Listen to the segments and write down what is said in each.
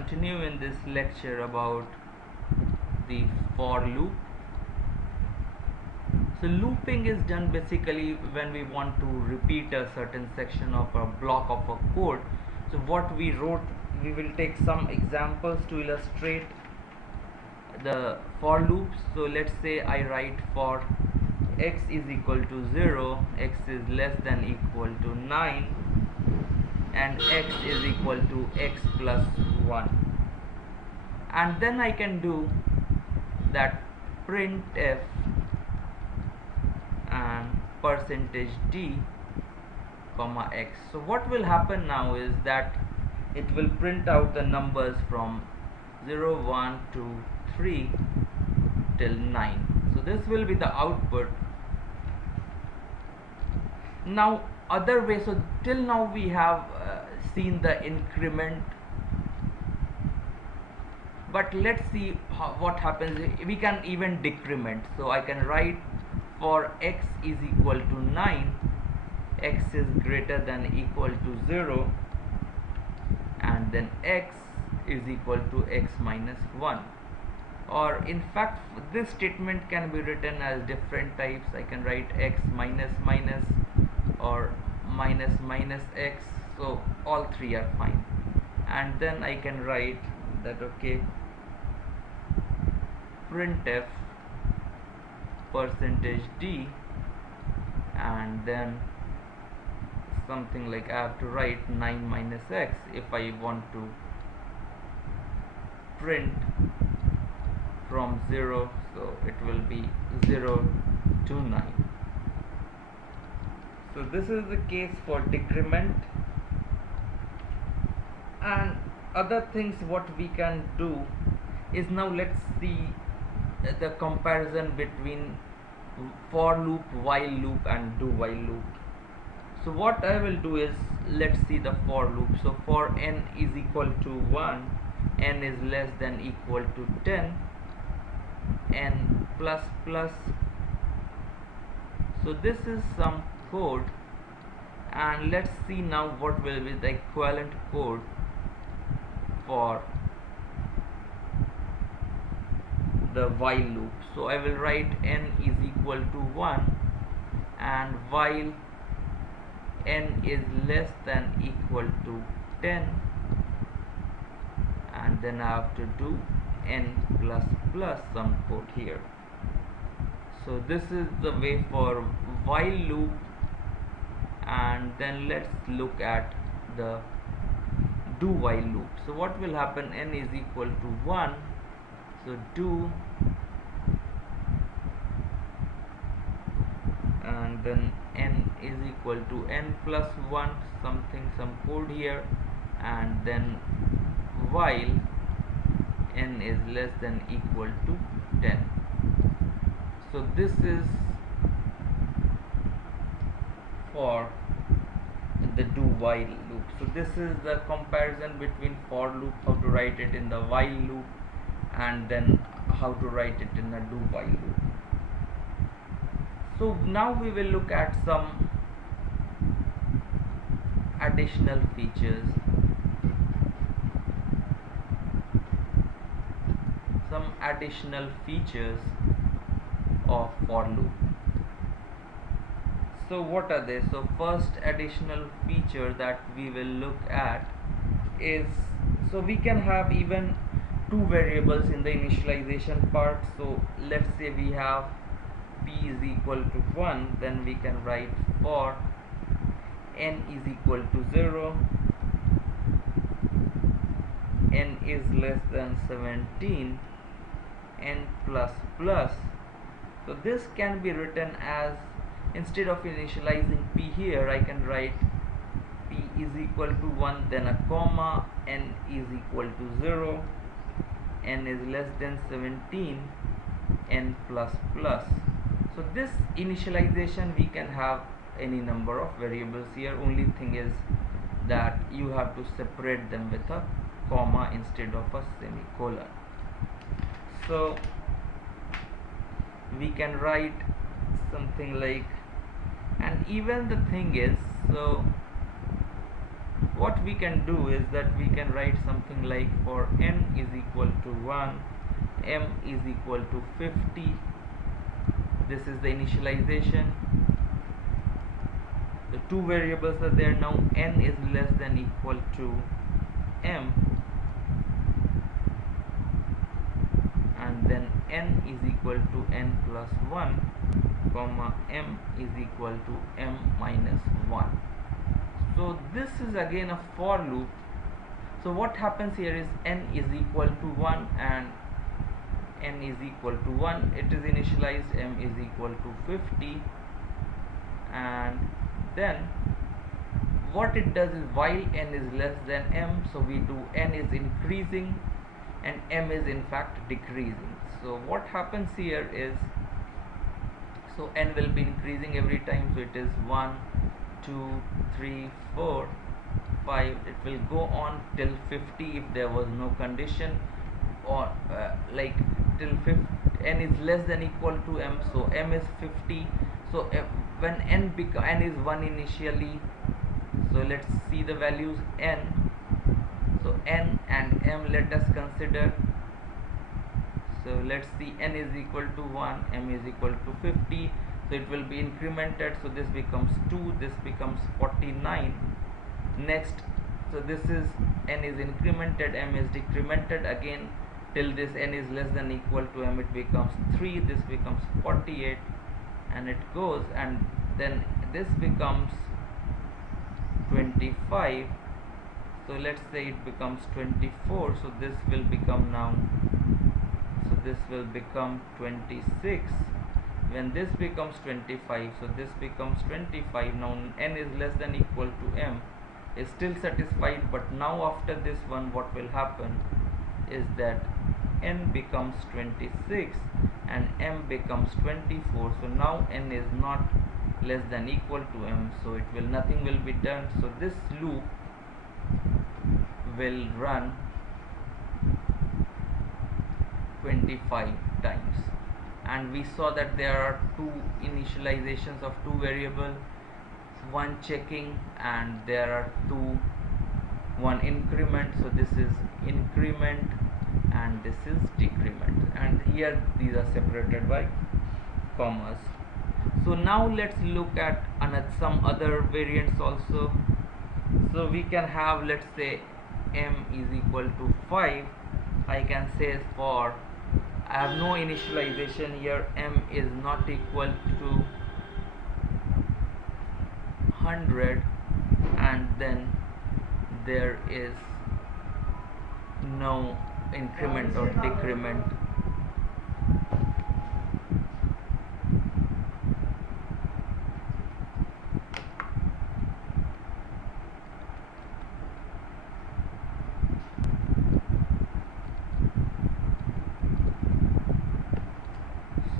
continue in this lecture about the for loop. So looping is done basically when we want to repeat a certain section of a block of a code. So what we wrote, we will take some examples to illustrate the for loops. So let's say I write for x is equal to 0, x is less than equal to 9, and x is equal to x plus 1. And then I can do that printf and %d comma x. So what will happen now is that it will print out the numbers from 0, 1, 2, 3 till 9. So this will be the output. Now other way, so till now we have seen the increment, but let's see what happens. We can even decrement. So I can write for x is equal to 9, x is greater than equal to 0, and then x is equal to x minus 1. Or in fact this statement can be written as different types. I can write x minus minus or minus minus x, so all three are fine. And then I can write that okay, printf %d, and then something like I have to write 9 minus x if I want to print from 0, so it will be 0 to 9. So this is the case for decrement. And other things what we can do is, now let's see the comparison between for loop, while loop and do while loop. So what I will do is, let's see the for loop. So for n is equal to 1, n is less than equal to 10, n plus plus. So this is some code, and let's see now what will be the equivalent code for the while loop. So I will write n is equal to 1, and while n is less than equal to 10, and then I have to do n plus plus some code here. So this is the way for while loop. And then let's look at the do while loop. So what will happen, n is equal to 1, so do, and then n is equal to n plus 1, some code here, and then while n is less than equal to 10. So this is for the do while loop. So this is the comparison between for loop, how to write it in the while loop, and then how to write it in the do while loop. So now we will look at some additional features, of for loop. So what are they? So first additional feature that we will look at is, so we can have even two variables in the initialization part. So let's say we have p is equal to 1, then we can write for n is equal to 0, n is less than 17, n plus plus. So this can be written as, instead of initializing p here, I can write p is equal to 1, then a comma, n is equal to 0, n is less than 17, n plus plus. So this initialization, we can have any number of variables here. Only thing is that you have to separate them with a comma instead of a semicolon. So we can write something like, and even the thing is, so what we can do is that we can write something like for n is equal to 1, m is equal to 50. This is the initialization. The two variables are there now. N is less than equal to m, and then n is equal to n plus 1, comma m is equal to m minus 1. So this is again a for loop. So what happens here is n is equal to 1 and n is equal to 1, it is initialized, m is equal to 50, and then what it does is while n is less than m, so we do n is increasing and m is in fact decreasing. So what happens here is, so n will be increasing every time, so it is 1, 2, 3, 4, 5, it will go on till 50 if there was no condition, or like till 50, n is less than equal to m, so m is 50. So when n is 1 initially, so let's see the values n. So n and m let us consider. So let's see, n is equal to 1, m is equal to 50, so it will be incremented, so this becomes 2, this becomes 49. Next, so this is n is incremented, m is decremented again till this n is less than equal to m, it becomes 3, this becomes 48, and it goes, and then this becomes 25. So let's say it becomes 24, so this will become now, so this will become 26. When this becomes 25, so this becomes 25. Now n is less than equal to m, is still satisfied, but now after this one what will happen is that n becomes 26 and m becomes 24. So now n is not less than equal to m, so it will, nothing will be done. So this loop will run 25 times, and we saw that there are two initializations of two variables, one checking and there are two, one increment. So this is increment and this is decrement, and here these are separated by commas. So now let's look at some other variants also. So we can have, let's say m is equal to 5. I can say for, I have no initialization here, m is not equal to 100, and then there is no increment or decrement.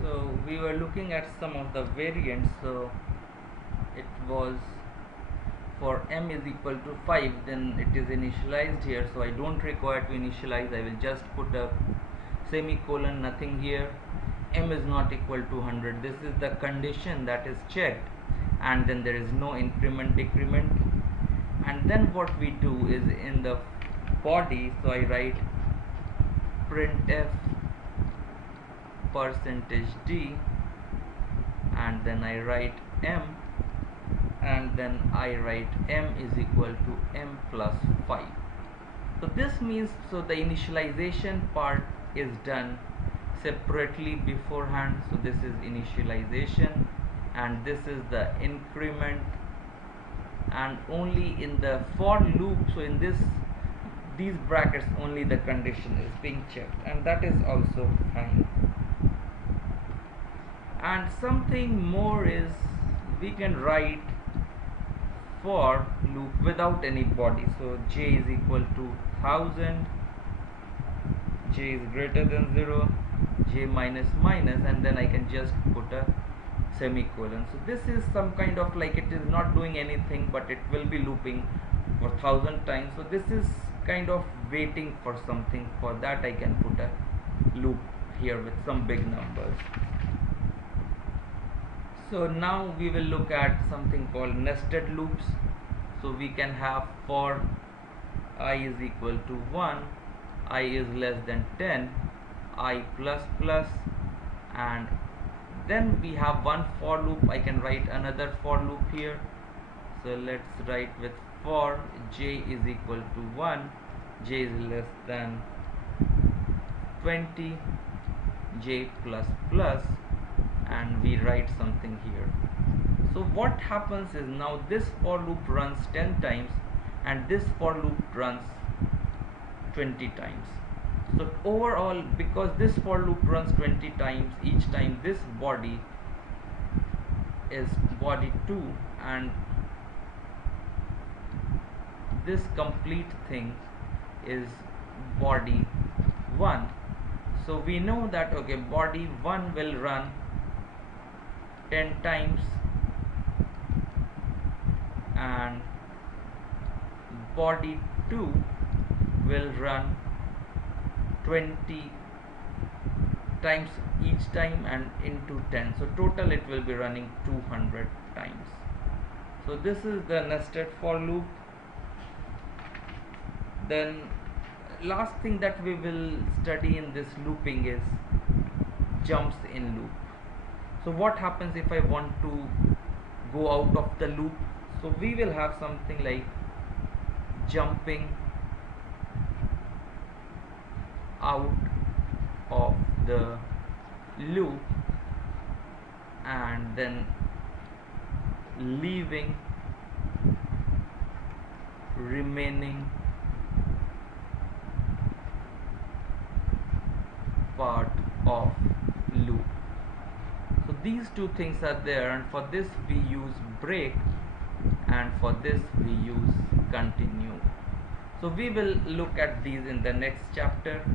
So we were looking at some of the variants. So it was for m is equal to 5, then it is initialized here, so I don't require to initialize, I will just put a semicolon, nothing here. M is not equal to 100, this is the condition that is checked, and then there is no increment decrement. And then what we do is in the body, so I write printf %d, and then I write m, and then I write m is equal to m plus 5. So this means, so the initialization part is done separately beforehand. So this is initialization and this is the increment, and only in the for loop, so in these brackets only the condition is being checked, and that is also fine. And something more is, we can write for loop without any body. So j is equal to 1000, j is greater than 0, j minus minus, and then I can just put a semicolon. So this is some kind of like, it is not doing anything, but it will be looping for 1000 times. So this is kind of waiting for something. For that I can put a loop here with some big numbers. So now we will look at something called nested loops. So we can have for I is equal to 1, I is less than 10, I plus plus, and then we have one for loop. I can write another for loop here. So let's write with for j is equal to 1, j is less than 20, j plus plus, and we write something here. So what happens is now this for loop runs 10 times and this for loop runs 20 times. So overall, because this for loop runs 20 times, each time this body is body 2 and this complete thing is body 1. So we know that okay, body 1 will run 10 times and body 2 will run 20 times each time and into 10. So total it will be running 200 times. So this is the nested for loop. Then last thing that we will study in this looping is jumps in loop. So what happens if I want to go out of the loop? So we will have something like jumping out of the loop and then leaving remaining part of loop. So these two things are there, and for this we use break and for this we use continue. So we will look at these in the next chapter.